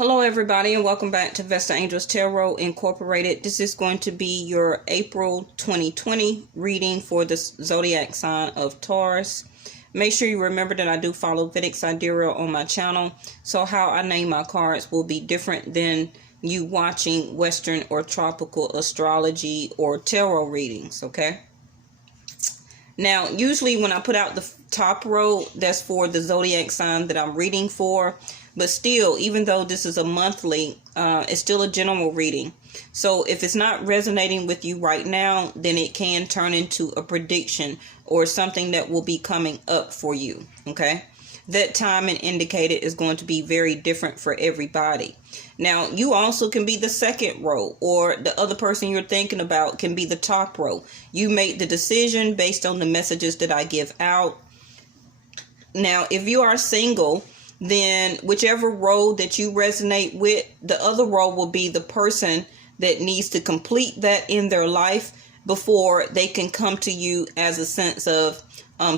Hello everybody, and welcome back to Vesta Angels Tarot Incorporated. This is going to be your April 2020 reading for the zodiac sign of Taurus. Make sure you remember that I do follow Vedic Sidereal on my channel, so how I name my cards will be different than you watching Western or tropical astrology or tarot readings, okay? Now, usually when I put out the top row, that's for the zodiac sign that I'm reading for. But still, even though this is a monthly, it's still a general reading. So if it's not resonating with you right now, then it can turn into a prediction or something that will be coming up for you. Okay. That time and indicated is going to be very different for everybody. Now, you also can be the second row, or the other person you're thinking about can be the top row. You make the decision based on the messages that I give out. Now, if you are single, then whichever row that you resonate with, the other row will be the person that needs to complete that in their life before they can come to you as a sense of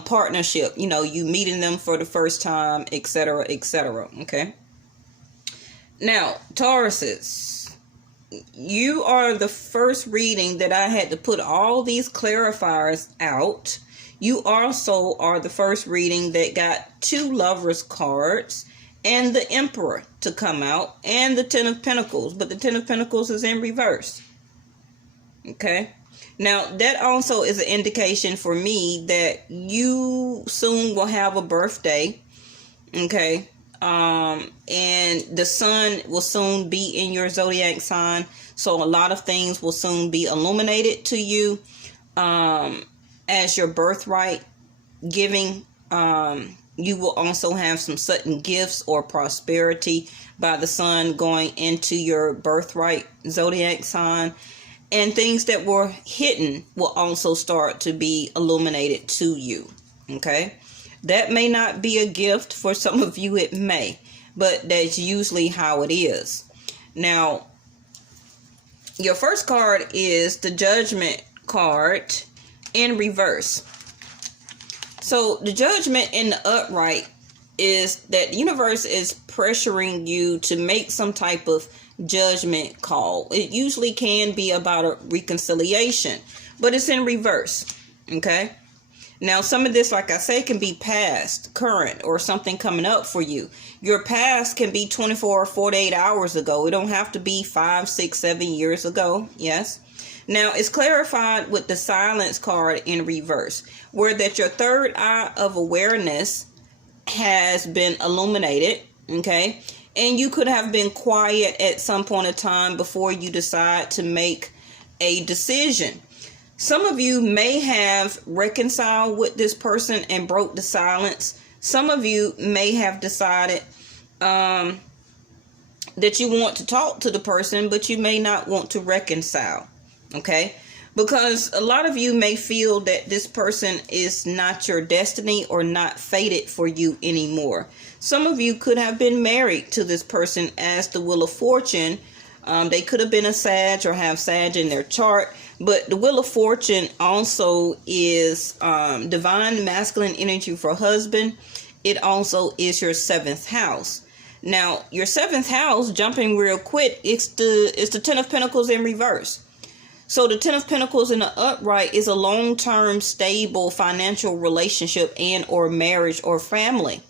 partnership. You know, you meeting them for the first time, etc., etc. Okay. Now, Tauruses, you are the first reading that I had to put all these clarifiers out. You also are the first reading that got 2 Lovers cards and the Emperor to come out and the 10 of Pentacles, but the 10 of Pentacles is in reverse. Okay. Now, that also is an indication for me that you soon will have a birthday. Okay. And the sun will soon be in your zodiac sign. So a lot of things will soon be illuminated to you. As your birthright giving, you will also have some sudden gifts or prosperity by the sun going into your birthright zodiac sign, and things that were hidden will also start to be illuminated to you. Okay, that may not be a gift for some of you, it may, but that's usually how it is. Now, your first card is the Judgment card in reverse. So the Judgment in the upright is that the universe is pressuring you to make some type of judgment call. It usually can be about a reconciliation, but it's in reverse. Okay. Now, some of this, like I say, can be past, current, or something coming up for you. Your past can be 24 or 48 hours ago. It don't have to be 5, 6, 7 years ago. Yes. Now, it's clarified with the Silence card in reverse, where that your third eye of awareness has been illuminated, okay? And you could have been quiet at some point in time before you decide to make a decision. Some of you may have reconciled with this person and broke the silence. Some of you may have decided that you want to talk to the person, but you may not want to reconcile. Okay, because a lot of you may feel that this person is not your destiny or not fated for you anymore. Some of you could have been married to this person as the Wheel of Fortune. They could have been a Sag or have Sag in their chart, but the Wheel of Fortune also is divine masculine energy for husband. It also is your 7th house. Now, your 7th house, jumping real quick, it's the 10 of Pentacles in reverse. So the 10 of Pentacles in the upright is a long-term, stable financial relationship and or marriage or family.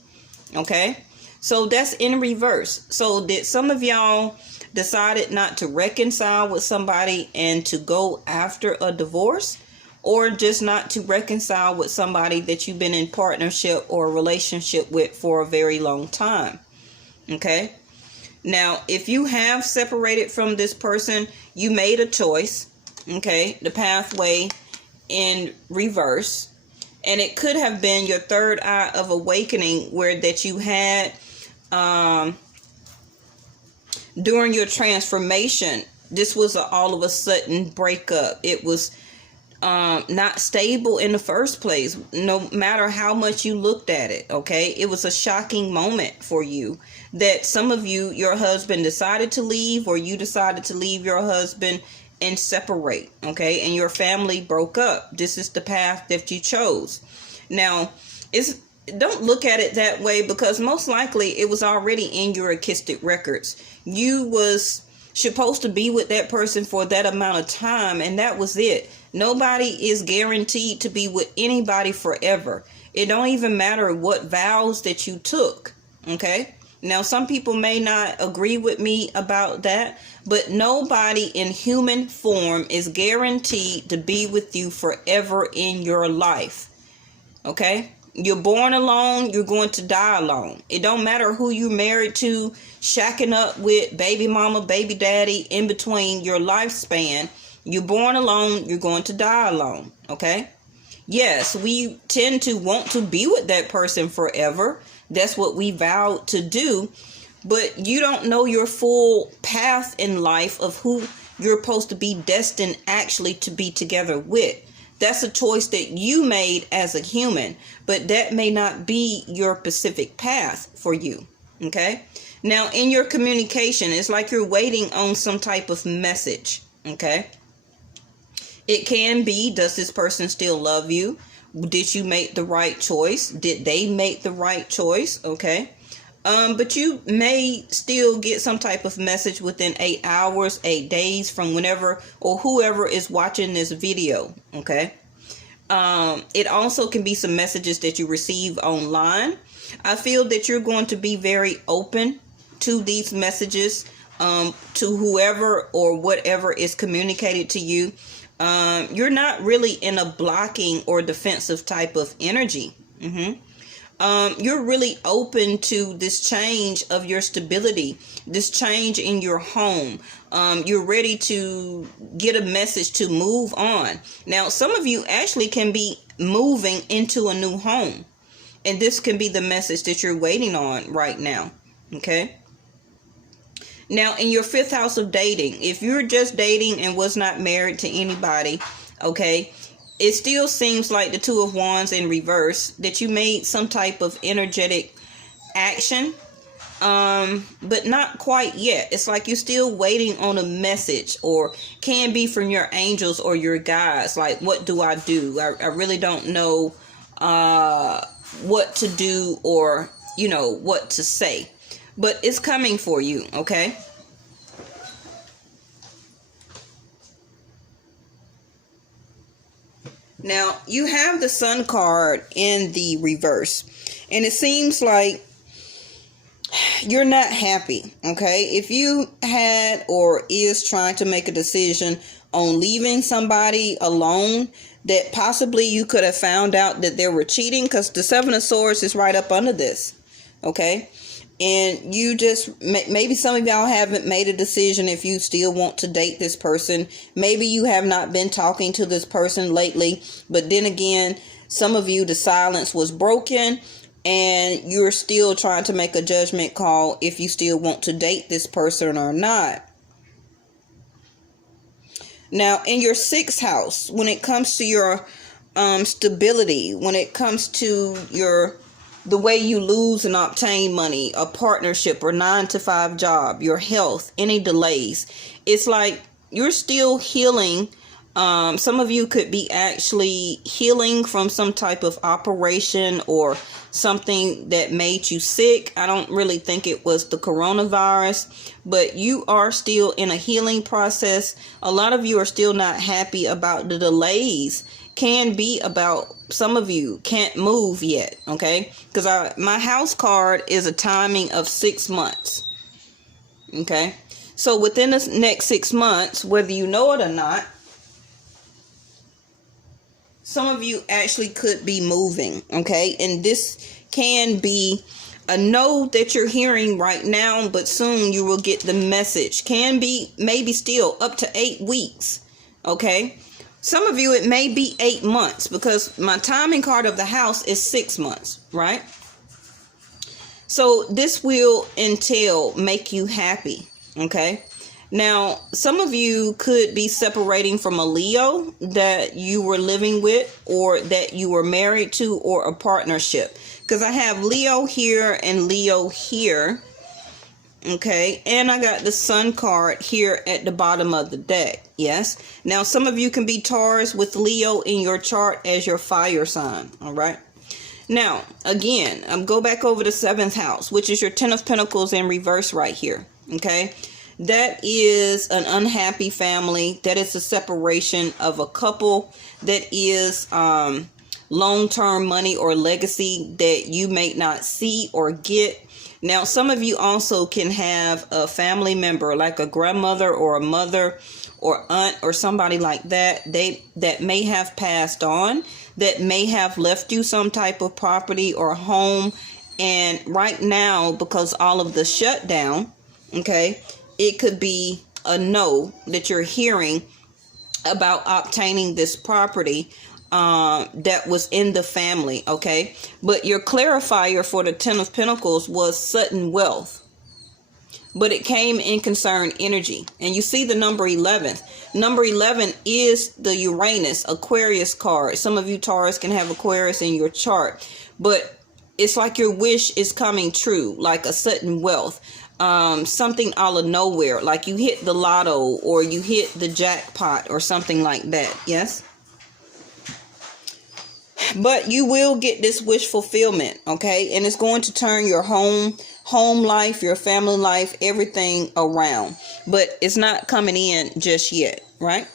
Okay. So that's in reverse. So did some of y'all decided not to reconcile with somebody and to go after a divorce, or just not to reconcile with somebody that you've been in partnership or relationship with for a very long time? Okay. Now, if you have separated from this person, you made a choice. Okay, the pathway in reverse, and it could have been your third eye of awakening, where that you had during your transformation. This was all of a sudden breakup. It was not stable in the first place, no matter how much you looked at it. Okay, it was a shocking moment for you that some of you, your husband decided to leave, or you decided to leave your husband and separate, okay, and your family broke up. This is the path that you chose. Now, it's don't look at it that way, because most likely it was already in your Akistic records. You was supposed to be with that person for that amount of time, and that was it. Nobody is guaranteed to be with anybody forever. It don't even matter what vows that you took. Okay? Now, some people may not agree with me about that, but nobody in human form is guaranteed to be with you forever in your life. Okay? You're born alone, you're going to die alone. It don't matter who you married to, shacking up with, baby mama, baby daddy, in between your lifespan. You're born alone, you're going to die alone. Okay? Yes, we tend to want to be with that person forever. That's what we vowed to do. But you don't know your full path in life of who you're supposed to be destined actually to be together with. That's a choice that you made as a human, but that may not be your specific path for you. Okay? Now, in your communication, it's like you're waiting on some type of message. Okay? It can be, does this person still love you? Did you make the right choice? Did they make the right choice? Okay? But you may still get some type of message within 8 hours, 8 days from whenever or whoever is watching this video. Okay. It also can be some messages that you receive online. I feel that you're going to be very open to these messages, to whoever or whatever is communicated to you. You're not really in a blocking or defensive type of energy. You're really open to this change of your stability, this change in your home. You're ready to get a message to move on. Now, some of you actually can be moving into a new home, and this can be the message that you're waiting on right now. Okay. Now, in your 5th house of dating, if you're just dating and was not married to anybody, okay, it still seems like the 2 of Wands in reverse, that you made some type of energetic action, but not quite yet. It's like you're still waiting on a message, or can be from your angels or your guides. Like, what do? I really don't know what to do, or, you know, what to say. But it's coming for you, okay? Now, you have the Sun card in the reverse, and it seems like you're not happy, okay? If you had or is trying to make a decision on leaving somebody alone, that possibly you could have found out that they were cheating, because the 7 of Swords is right up under this, okay? And you just, maybe some of y'all haven't made a decision if you still want to date this person. Maybe you have not been talking to this person lately. But then again, some of you, the silence was broken, and you're still trying to make a judgment call if you still want to date this person or not. Now, in your 6th house, when it comes to your stability, when it comes to the way you lose and obtain money, a partnership or 9-to-5 job, your health, any delays, it's like you're still healing. Some of you could be actually healing from some type of operation or something that made you sick. I don't really think it was the coronavirus, but you are still in a healing process. A lot of you are still not happy about the delays. Can be about some of you can't move yet, okay? Because my house card is a timing of 6 months, okay? So within the next 6 months, whether you know it or not, some of you actually could be moving, okay? And this can be a no that you're hearing right now, but soon you will get the message. Can be maybe still up to 8 weeks, okay? Some of you, it may be 8 months, because my timing card of the house is 6 months, right? So this will make you happy, okay? Now, some of you could be separating from a Leo that you were living with, or that you were married to, or a partnership. Because I have Leo here and Leo here. Okay, and I got the Sun card here at the bottom of the deck. Yes. Now, some of you can be Taurus with Leo in your chart as your fire sign. All right. Now, again, go back over the 7th house, which is your 10 of Pentacles in reverse right here. Okay. That is an unhappy family. That is a separation of a couple. That is long-term money or legacy that you may not see or get. Now, some of you also can have a family member like a grandmother or a mother or aunt or somebody like that. That may have passed on, that may have left you some type of property or home. And right now, because all of the shutdown, okay, it could be a no that you're hearing about obtaining this property that was in the family, okay? But your clarifier for the 10 of Pentacles was sudden wealth. But it came in concern energy. And you see the number 11. Number 11 is the Uranus, Aquarius card. Some of you Taurus can have Aquarius in your chart. But it's like your wish is coming true, like a sudden wealth. Something out of nowhere, like you hit the lotto or you hit the jackpot or something like that. Yes. But you will get this wish fulfillment, okay? And it's going to turn your home life, your family life, everything around. But it's not coming in just yet, right?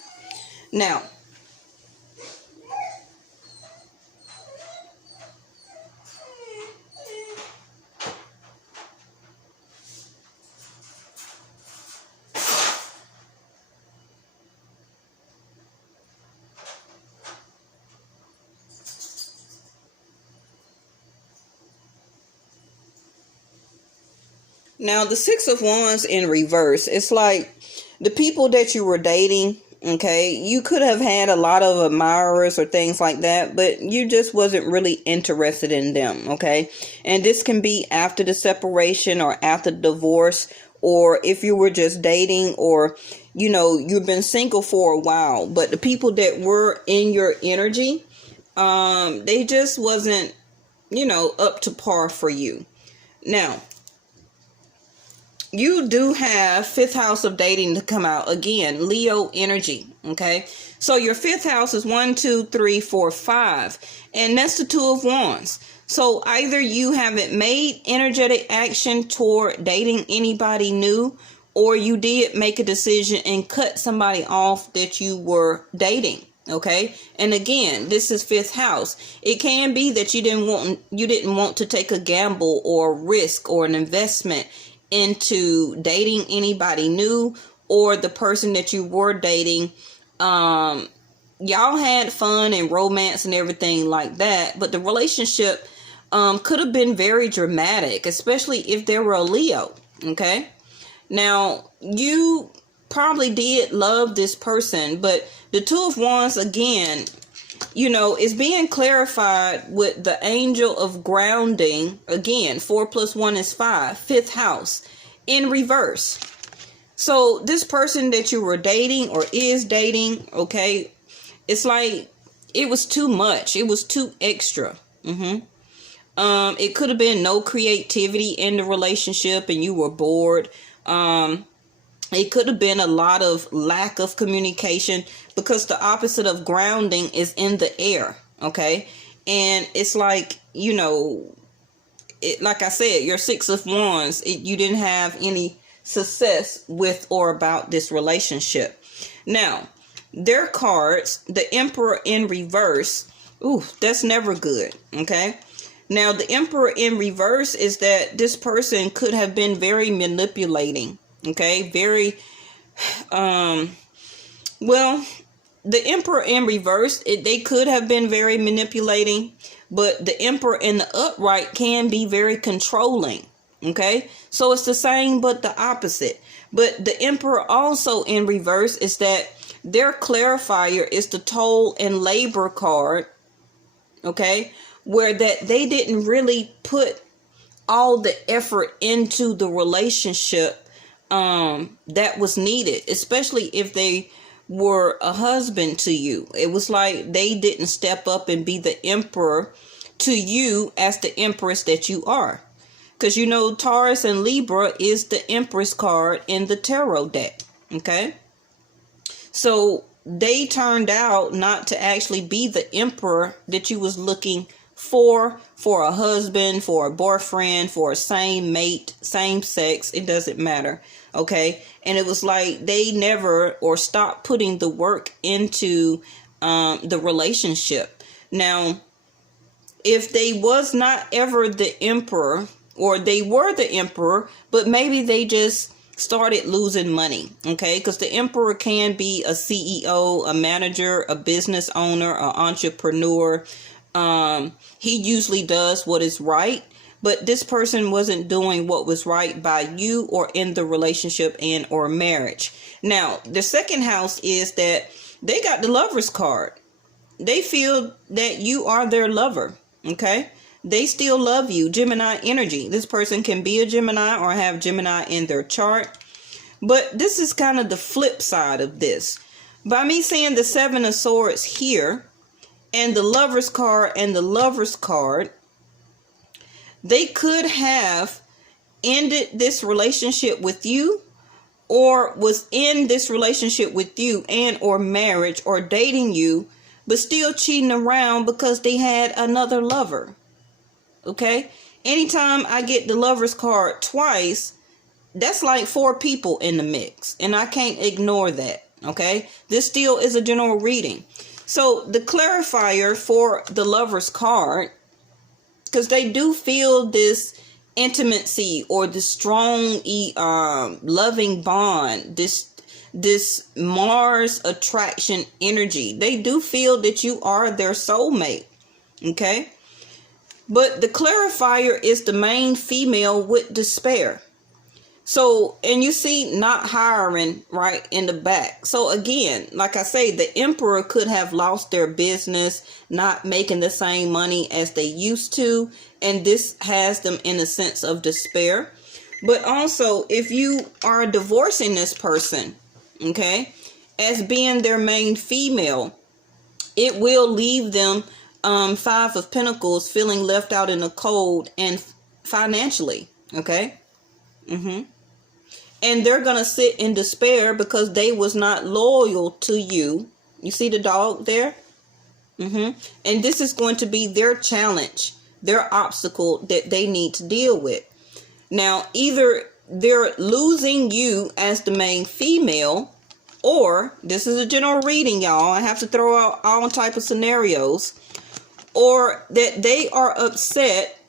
Now, the 6 of Wands in reverse, it's like the people that you were dating, okay, you could have had a lot of admirers or things like that, but you just wasn't really interested in them, okay? And this can be after the separation or after the divorce, or if you were just dating, or, you know, you've been single for a while, but the people that were in your energy, they just wasn't, you know, up to par for you. Now, you do have 5th house of dating to come out. Again, Leo energy. Okay. So your 5th house is 1, 2, 3, 4, 5. And that's the 2 of Wands. So either you haven't made energetic action toward dating anybody new, or you did make a decision and cut somebody off that you were dating. Okay. And again, this is 5th house. It can be that you didn't want to take a gamble or a risk or an investment into dating anybody new, or the person that you were dating, y'all had fun and romance and everything like that, but the relationship could have been very dramatic, especially if they were a Leo. Okay. Now, you probably did love this person, but the 2 of Wands, again, you know, is being clarified with the angel of grounding. Again, 4 + 1 is 5, 5th house in reverse. So this person that you were dating or is dating, okay, it's like it was too much. It was too extra. It could have been no creativity in the relationship and you were bored. It could have been a lot of lack of communication, because the opposite of grounding is in the air. Okay. And it's like, you know, like I said, your 6 of Wands, you didn't have any success with or about this relationship. Now, their cards, the Emperor in reverse. Ooh, that's never good. Okay. Now, the Emperor in reverse is that this person could have been very manipulating. Okay. Very, well, the Emperor in reverse, they could have been very manipulating, but the Emperor in the upright can be very controlling. Okay. So it's the same, but the opposite. But the Emperor also in reverse is that their clarifier is the toll and labor card. Okay. Where that they didn't really put all the effort into the relationship that was needed, especially if they were a husband to you. It was like they didn't step up and be the emperor to you as the empress that you are. Because, you know, Taurus and Libra is the Empress card in the tarot deck. Okay. So they turned out not to actually be the emperor that you was looking for a husband, for a boyfriend, for a same mate, same sex, it doesn't matter. Okay. And it was like they never or stopped putting the work into the relationship. Now, if they was not ever the emperor, or they were the emperor, but maybe they just started losing money, okay? Because the emperor can be a CEO, a manager, a business owner, an entrepreneur. He usually does what is right, but this person wasn't doing what was right by you or in the relationship and or marriage. Now, the second house is that they got the Lover's card. They feel that you are their lover, okay? They still love you. Gemini energy. This person can be a Gemini or have Gemini in their chart. But this is kind of the flip side of this. By me seeing the Seven of Swords here and the Lover's card and the Lover's card, they could have ended this relationship with you, or was in this relationship with you and or marriage or dating you, but still cheating around because they had another lover. Okay? Anytime I get the Lover's card twice, that's like 4 people in the mix. And I can't ignore that. Okay? This still is a general reading. So the clarifier for the Lover's card, because they do feel this intimacy or this strong loving bond, this Mars attraction energy. They do feel that you are their soulmate. Okay? But the clarifier is the main female with despair. So, and you see not hiring right in the back. So again, like I say, the emperor could have lost their business, not making the same money as they used to. And this has them in a sense of despair. But also, if you are divorcing this person, okay, as being their main female, it will leave them 5 of Pentacles feeling left out in the cold and financially. Okay. And they're going to sit in despair because they was not loyal to you. You see the dog there? And this is going to be their challenge, their obstacle that they need to deal with. Now, either they're losing you as the main female, or this is a general reading, y'all. I have to throw out all type of scenarios. Or that they are upset,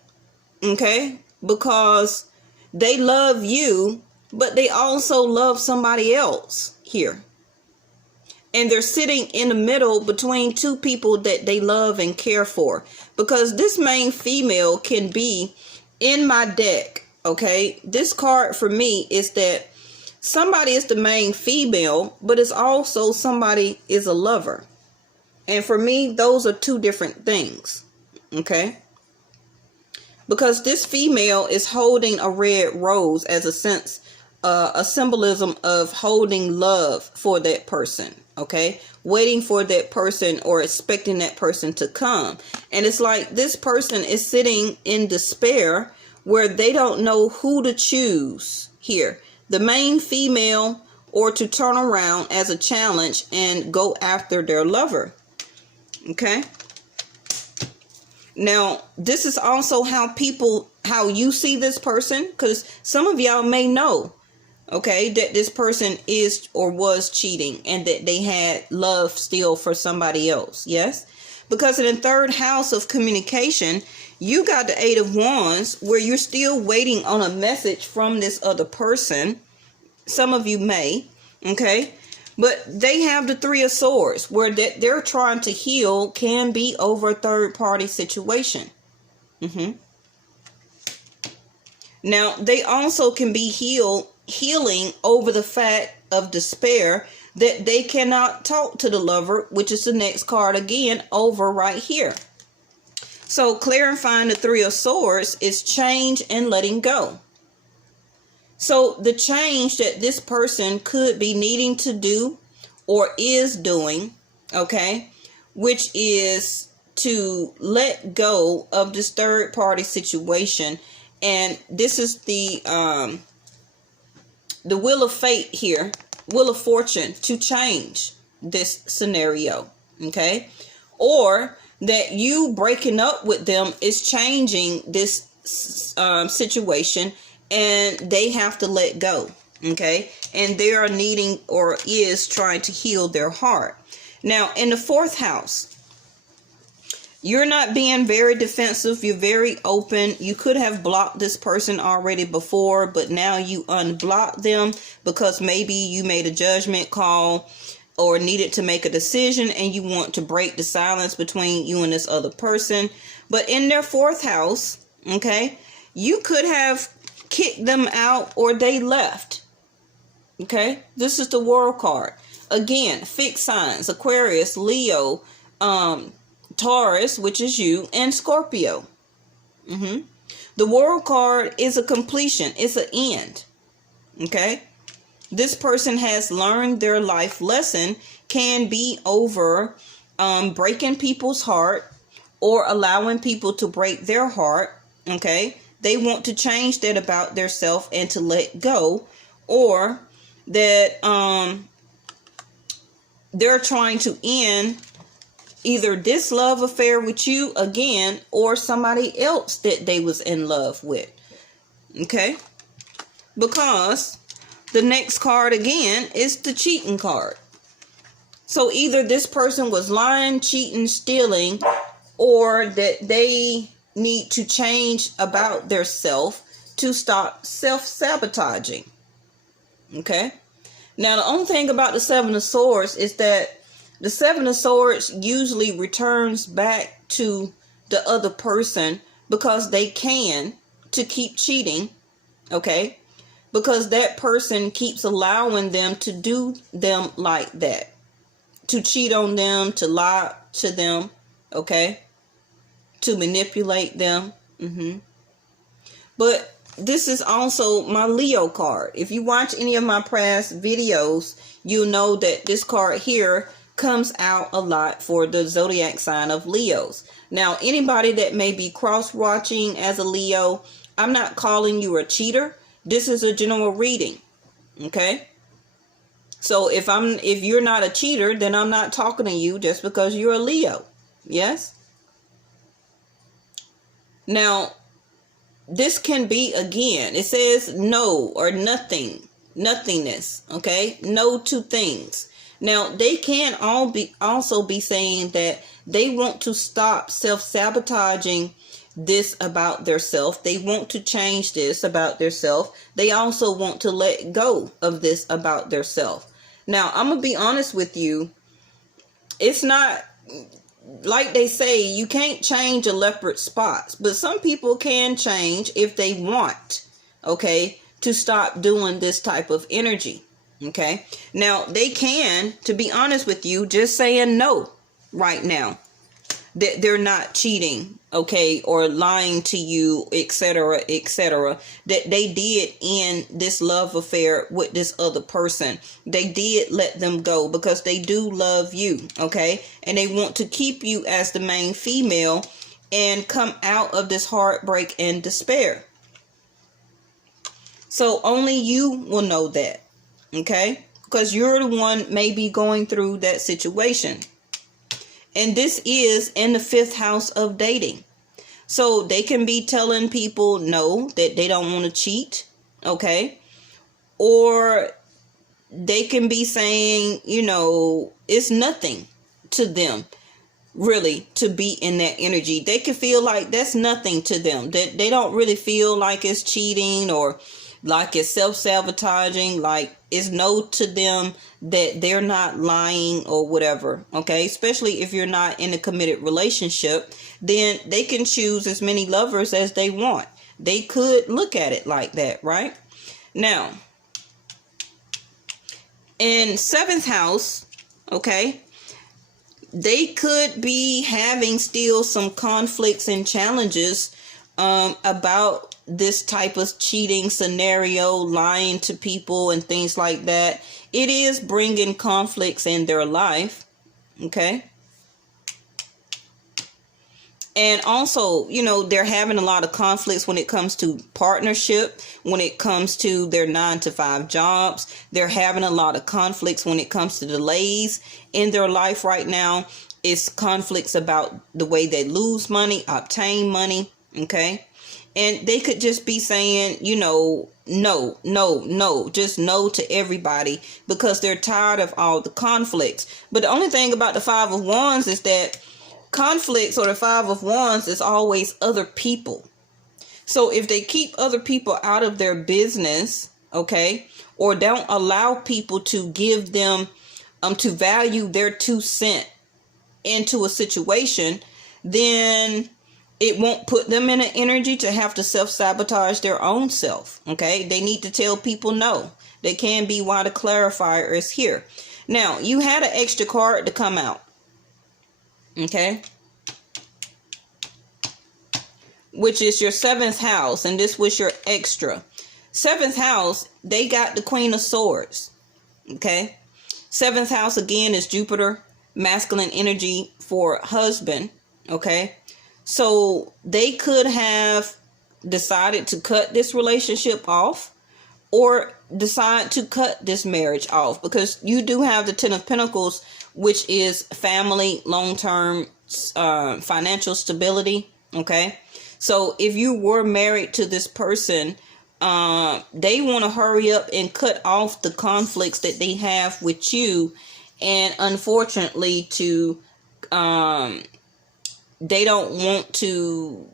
okay, because they love you, but they also love somebody else here. And they're sitting in the middle between 2 people that they love and care for. Because this main female can be in my deck, okay? This card for me is that somebody is the main female, but it's also somebody is a lover. And for me, those are 2 different things, okay? Because this female is holding a red rose as a sense, a symbolism of holding love for that person, okay? Waiting for that person or expecting that person to come. And it's like this person is sitting in despair where they don't know who to choose here. The main female, or to turn around as a challenge and go after their lover. Okay. Now, this is also how you see this person, because some of y'all may know, okay, that this person is or was cheating and that they had love still for somebody else. Yes. Because in the 3rd house of communication, you got the 8 of Wands where you're still waiting on a message from this other person. Some of you may, okay. But they have the 3 of Swords where they're trying to heal, can be over a 3rd-party situation. Now, they also can be healing over the fact of despair that they cannot talk to the lover, which is the next card again over right here. So clarifying the 3 of Swords is change and letting go. So the change that this person could be needing to do or is doing, okay, which is to let go of this 3rd-party situation. And this is the Wheel of Fate here, Wheel of Fortune, to change this scenario, okay? Or that you breaking up with them is changing this situation, and they have to let go. Okay, and they are needing or is trying to heal their heart. Now, in the fourth house, you're not being very defensive. You're very open. You could have blocked this person already before, but now you unblock them because maybe you made a judgment call or needed to make a decision and you want to break the silence between you and this other person. But in their fourth house, okay, you could have kicked them out or they left. Okay, this is the World card. Again, fixed signs: Aquarius, Leo, Taurus, which is you, and Scorpio. The World card is a completion. It's an end. Okay, this person has learned their life lesson. Can be over breaking people's heart or allowing people to break their heart. Okay, they want to change that about their self and to let go, or that they're trying to end either this love affair with you again or somebody else that they was in love with. Okay, because the next card again is the cheating card. So either this person was lying, cheating, stealing, or that they need to change about their self to stop self-sabotaging. Okay, now the only thing about the Seven of Swords is that the Seven of Swords usually returns back to the other person because they can, to keep cheating. Okay, because that person keeps allowing them to do them like that, to cheat on them, to lie to them, okay, to manipulate them. But this is also my Leo card. If you watch any of my past videos, you'll know that this card here comes out a lot for the zodiac sign of Leos. Now, anybody that may be cross-watching as a Leo, I'm not calling you a cheater. This is a general reading. Okay? So if you're not a cheater, then I'm not talking to you just because you're a Leo. Yes? Now, this can be, again, it says no or nothing, nothingness, okay? No to things. Now, they can also be saying that they want to stop self-sabotaging this about their self. They want to change this about their self. They also want to let go of this about their self. Now, I'm going to be honest with you. It's not, like they say, you can't change a leopard's spots, but some people can change if they want, okay, to stop doing this type of energy. Okay, now they can, to be honest with you, just saying no right now, that they're not cheating, okay, or lying to you, etc., etc., that they did end this love affair with this other person. They did let them go because they do love you, okay, and they want to keep you as the main female and come out of this heartbreak and despair. So only you will know that. Okay, because you're the one maybe going through that situation. And this is in the fifth house of dating. So they can be telling people no, that they don't want to cheat. Okay, or they can be saying, you know, it's nothing to them really to be in that energy. They can feel like that's nothing to them, that they don't really feel like it's cheating or like it's self-sabotaging, like it's no to them, that they're not lying or whatever. Okay, especially if you're not in a committed relationship, then they can choose as many lovers as they want. They could look at it like that, right? Now, in seventh house, okay, they could be having still some conflicts and challenges about this type of cheating scenario, lying to people and things like that. It is bringing conflicts in their life. Okay. And also, you know, they're having a lot of conflicts when it comes to partnership, when it comes to their 9-to-5 jobs. They're having a lot of conflicts when it comes to delays in their life right now. It's conflicts about the way they lose money, obtain money, okay? And they could just be saying, no, just no to everybody because they're tired of all the conflicts. But the only thing about the Five of Wands is that conflicts, or the Five of Wands, is always other people. So if they keep other people out of their business, okay, or don't allow people to give them, to value their 2 cents into a situation, then it won't put them in an energy to have to self-sabotage their own self, okay? They need to tell people no. They can be why the clarifier is here. Now, you had an extra card to come out, okay? Which is your 7th house, and this was your extra. 7th house, they got the Queen of Swords, okay? 7th house, again, is Jupiter, masculine energy for husband, okay? So they could have decided to cut this relationship off, or decide to cut this marriage off, because you do have the 10 of Pentacles, which is family, long-term financial stability, okay? So if you were married to this person, they want to hurry up and cut off the conflicts that they have with you. And unfortunately, they don't want to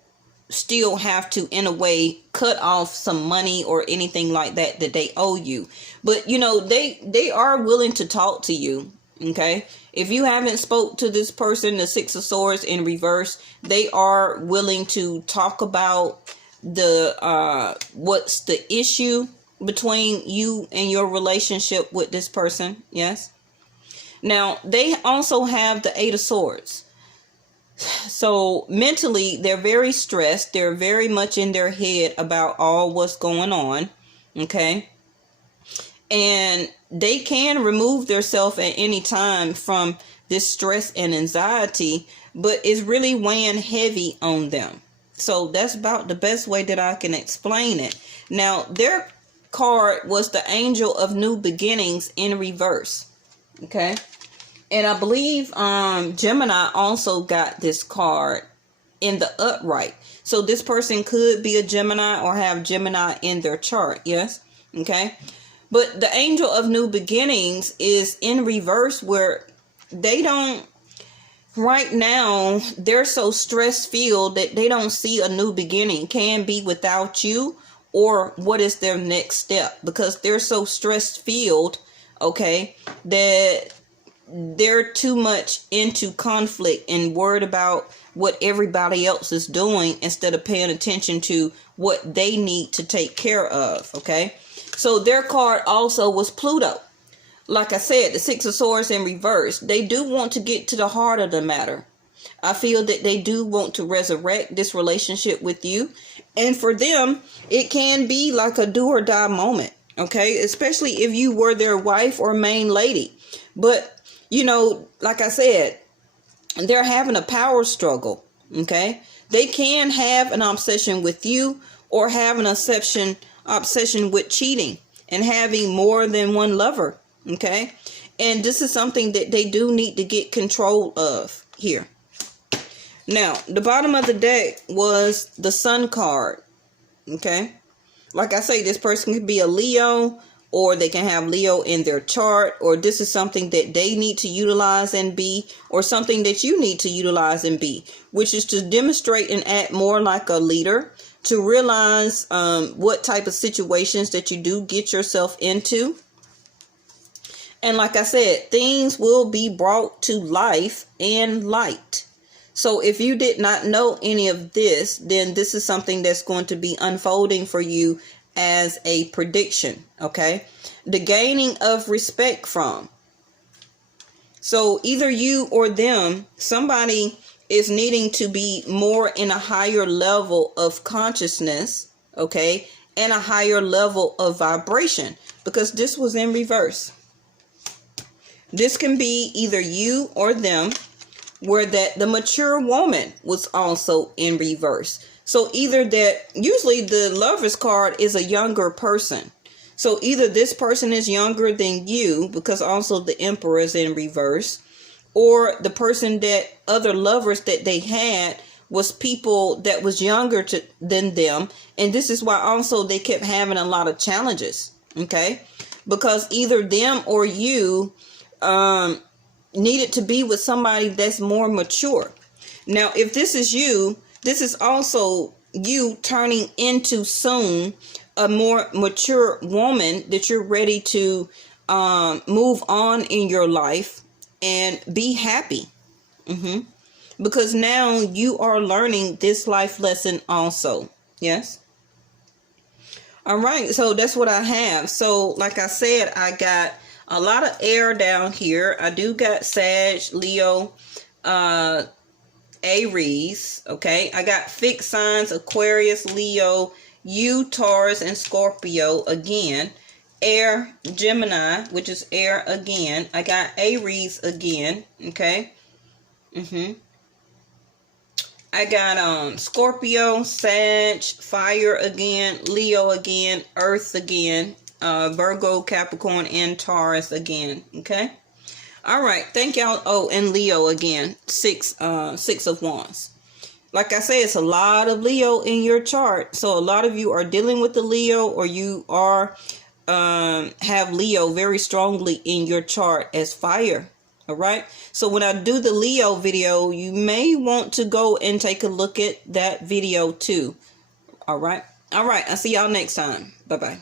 still have to, in a way, cut off some money or anything like that they owe you. But, they are willing to talk to you, okay? If you haven't spoke to this person, the 6 of Swords in reverse, they are willing to talk about what's the issue between you and your relationship with this person. Yes. Now, they also have the 8 of Swords. So mentally, they're very stressed. They're very much in their head about all what's going on. Okay. And they can remove themselves at any time from this stress and anxiety, but it's really weighing heavy on them. So that's about the best way that I can explain it. Now, their card was the Angel of New Beginnings in reverse. Okay. And I believe Gemini also got this card in the upright. So this person could be a Gemini or have Gemini in their chart. Yes. Okay. But the Angel of New Beginnings is in reverse, where they don't, right now, they're so stress-filled that they don't see a new beginning can be without you, or what is their next step, because they're so stress-filled, okay, that they're too much into conflict and worried about what everybody else is doing instead of paying attention to what they need to take care of, okay? So their card also was Pluto. Like I said, the 6 of Swords in reverse. They do want to get to the heart of the matter. I feel that they do want to resurrect this relationship with you. And for them, it can be like a do or die moment. Okay? Especially if you were their wife or main lady. But, like I said, they're having a power struggle. Okay? They can have an obsession with you, or have an obsession with cheating and having more than one lover. Okay. And this is something that they do need to get control of here. Now, the bottom of the deck was the Sun card. Okay. Like I say, this person could be a Leo, or they can have Leo in their chart, or this is something that they need to utilize and be, or something that you need to utilize and be, which is to demonstrate and act more like a leader, to realize what type of situations that you do get yourself into. And like I said, things will be brought to life and light. So if you did not know any of this, then this is something that's going to be unfolding for you as a prediction. Okay. The gaining of respect from. So either you or them, somebody is needing to be more in a higher level of consciousness. Okay. And a higher level of vibration, because this was in reverse. This can be either you or them, where that the mature woman was also in reverse. So either that, usually the Lover's card is a younger person. So either this person is younger than you, because also the Emperor is in reverse, or the person that other lovers that they had was people that was younger than them. And this is why also they kept having a lot of challenges. Okay. Because either them or you needed to be with somebody that's more mature. Now, if this is you, this is also you turning into soon a more mature woman that you're ready to move on in your life and be happy. Because now you are learning this life lesson also. Yes. All right. So that's what I have. So like I said, I got a lot of air down here. I do got Sag, Leo, Aries. Okay. I got fixed signs, Aquarius, Leo, you, Taurus, and Scorpio again. Air, Gemini, which is air again. I got Aries again. Okay. I got Scorpio, Sag, fire again, Leo again, Earth again, Virgo, Capricorn, and Taurus again. Okay. All right. Thank y'all. Oh, and Leo again. Six of Wands. Like I say, it's a lot of Leo in your chart. So a lot of you are dealing with the Leo, or you are have Leo very strongly in your chart as fire. All right. So when I do the Leo video, you may want to go and take a look at that video too. All right. All right. I'll see y'all next time. Bye-bye.